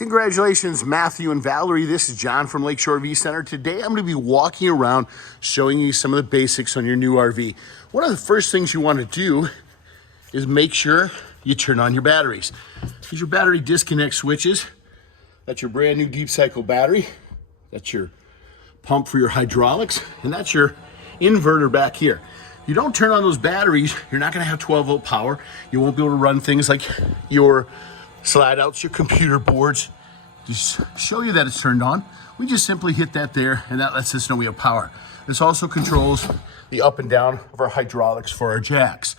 Congratulations, Matthew and Valerie. This is John from Lakeshore RV Center. Today, I'm going to be walking around showing you some of the basics on your new RV. One of the first things you want to do is make sure you turn on your batteries. These are battery disconnect switches. That's your brand new deep cycle battery. That's your pump for your hydraulics, and that's your inverter back here. If you don't turn on those batteries, you're not going to have 12-volt power. You won't be able to run things like your slide outs, your computer boards. Just show you that it's turned on. We just simply hit that there, and that lets us know we have power. This also controls the up and down of our hydraulics for our jacks.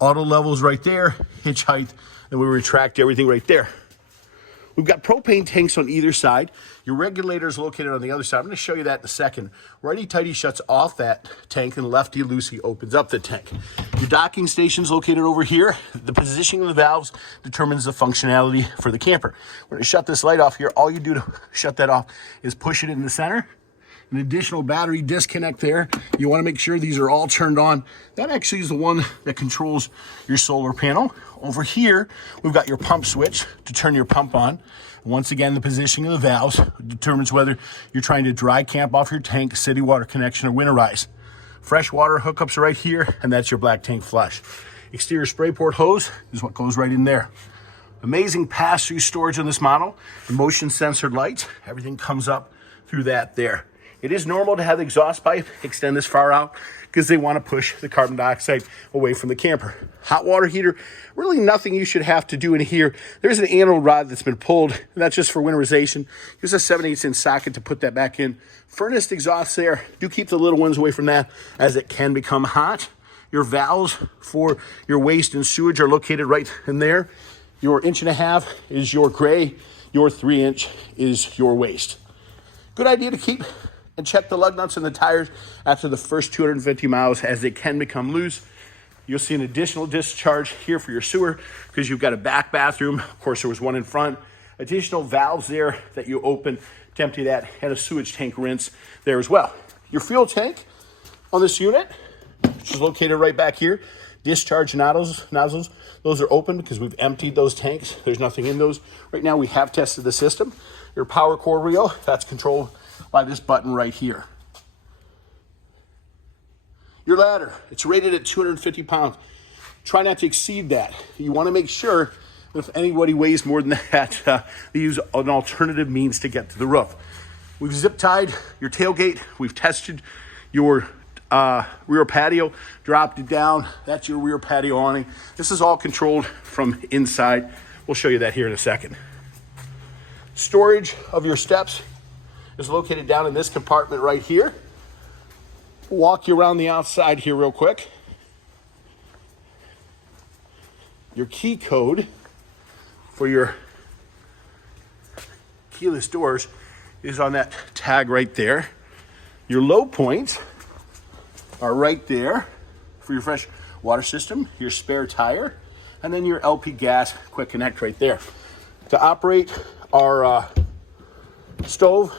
Auto levels right there, hitch height, and we retract everything right there. We've got propane tanks on either side. Your regulator is located on the other side. I'm going to show you that in a second. Righty-tighty shuts off that tank, and lefty-loosey opens up the tank. Your docking station is located over here. The positioning of the valves determines the functionality for the camper. We're going to shut this light off here. All you do to shut that off is push it in the center. An additional battery disconnect there. You want to make sure these are all turned on. That actually is the one that controls your solar panel. Over here, we've got your pump switch to turn your pump on. Once again, the positioning of the valves determines whether you're trying to dry camp off your tank, city water connection, or winterize. Fresh water hookups are right here, and that's your black tank flush. Exterior spray port hose is what goes right in there. Amazing pass-through storage on this model. The motion sensored lights, everything comes up through that there. It is normal to have the exhaust pipe extend this far out because they want to push the carbon dioxide away from the camper. Hot water heater, really nothing you should have to do in here. There's an anode rod that's been pulled, and that's just for winterization. Use a 7/8 inch socket to put that back in. Furnace exhaust there. Do keep the little ones away from that as it can become hot. Your valves for your waste and sewage are located right in there. Your 1.5 inch is your gray. Your 3 inch is your waste. Good idea to keep and check the lug nuts and the tires after the first 250 miles as they can become loose. You'll see an additional discharge here for your sewer because you've got a back bathroom. Of course, there was one in front. Additional valves there that you open to empty that, and a sewage tank rinse there as well. Your fuel tank on this unit, which is located right back here. Discharge nozzles, those are open because we've emptied those tanks. There's nothing in those. Right now we have tested the system. Your power core reel, that's controlled by this button right here. Your ladder, it's rated at 250 pounds. Try not to exceed that. You want to make sure that if anybody weighs more than that, they use an alternative means to get to the roof. We've zip tied your tailgate. We've tested your rear patio, dropped it down. That's your rear patio awning. This is all controlled from inside. We'll show you that here in a second. Storage of your steps is located down in this compartment right here. Walk you around the outside here real quick. Your key code for your keyless doors is on that tag right there. Your low points are right there for your fresh water system, your spare tire, and then your LP gas quick connect right there. To operate our stove,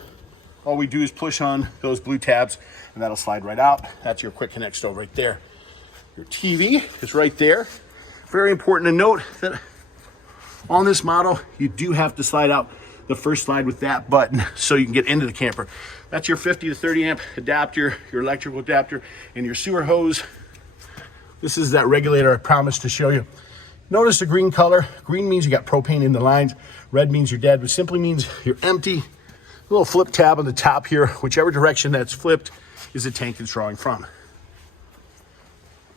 all we do is push on those blue tabs and that'll slide right out. That's your quick connect stove right there. Your TV is right there. Very important to note that on this model, you do have to slide out the first slide with that button so you can get into the camper. That's your 50 to 30 amp adapter, your electrical adapter, and your sewer hose. This is that regulator I promised to show you. Notice the green color. Green means you got propane in the lines. Red means you're dead, which simply means you're empty. A little flip tab on the top here. Whichever direction that's flipped is the tank it's drawing from.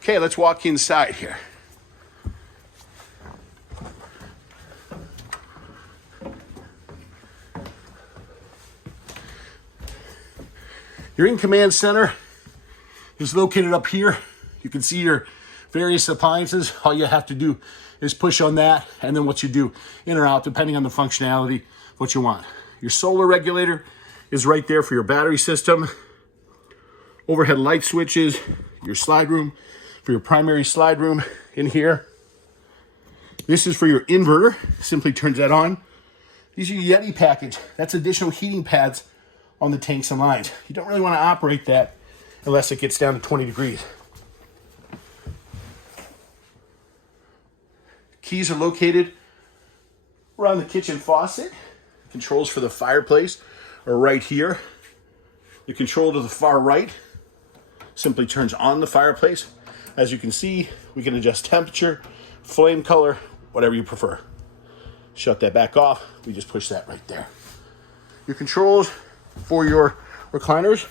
Okay, let's walk inside here. Your in-command center is located up here. You can see your various appliances. All you have to do is push on that, and then what you do in or out, depending on the functionality, what you want. Your solar regulator is right there for your battery system. Overhead light switches, your slide room, for your primary slide room in here. This is for your inverter. Simply turns that on. These are your Yeti package. That's additional heating pads on the tanks and lines. You don't really want to operate that unless it gets down to 20 degrees. Keys are located Around the kitchen faucet, controls for the fireplace are right here. The control to the far right simply turns on the fireplace. As you can see, we can adjust temperature, flame color, whatever you prefer. Shut that back off. We just push that right there. Your controls for your recliners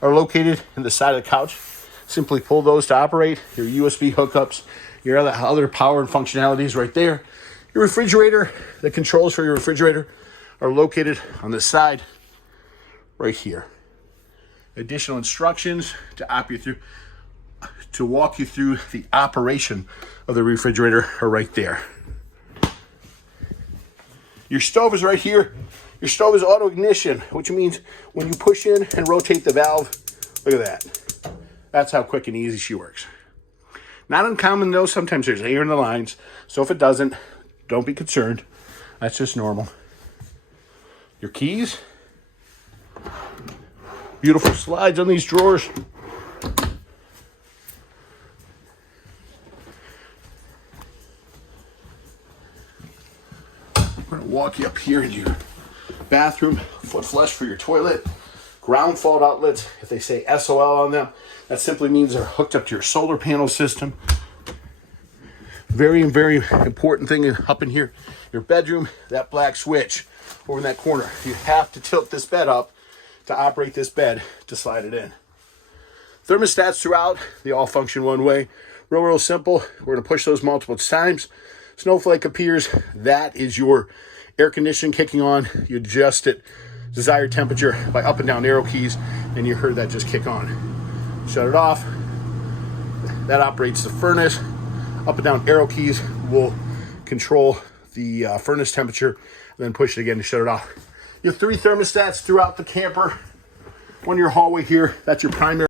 are located in the side of the couch. Simply pull those to operate. Your USB hookups, your other power and functionalities right there. Your refrigerator, the controls for your refrigerator are located on the side right here. Additional instructions to walk you through the operation of the refrigerator are right there. Your stove is right here. Your stove is auto ignition, which means when you push in and rotate the valve, look at that. That's how quick and easy she works. Not uncommon though, sometimes there's air in the lines, so if it doesn't, don't be concerned. That's just normal. Your keys. Beautiful slides on these drawers. I'm going to walk you up here into your bathroom. Foot flush for your toilet. Ground fault outlets. If they say SOL on them, that simply means they're hooked up to your solar panel system. Very important thing up in here, your bedroom, that black switch over in that corner. You have to tilt this bed up to operate this bed to slide it in. Thermostats throughout, they all function one way. Real simple. We're going to push those multiple times. Snowflake appears. That is your air conditioning kicking on. You adjust it desired temperature by up and down arrow keys, and you heard that just kick on. Shut it off. That operates the furnace. Up and down arrow keys will control the furnace temperature, and then push it again to shut it off. You have 3 thermostats throughout the camper. One in your hallway here, that's your primary.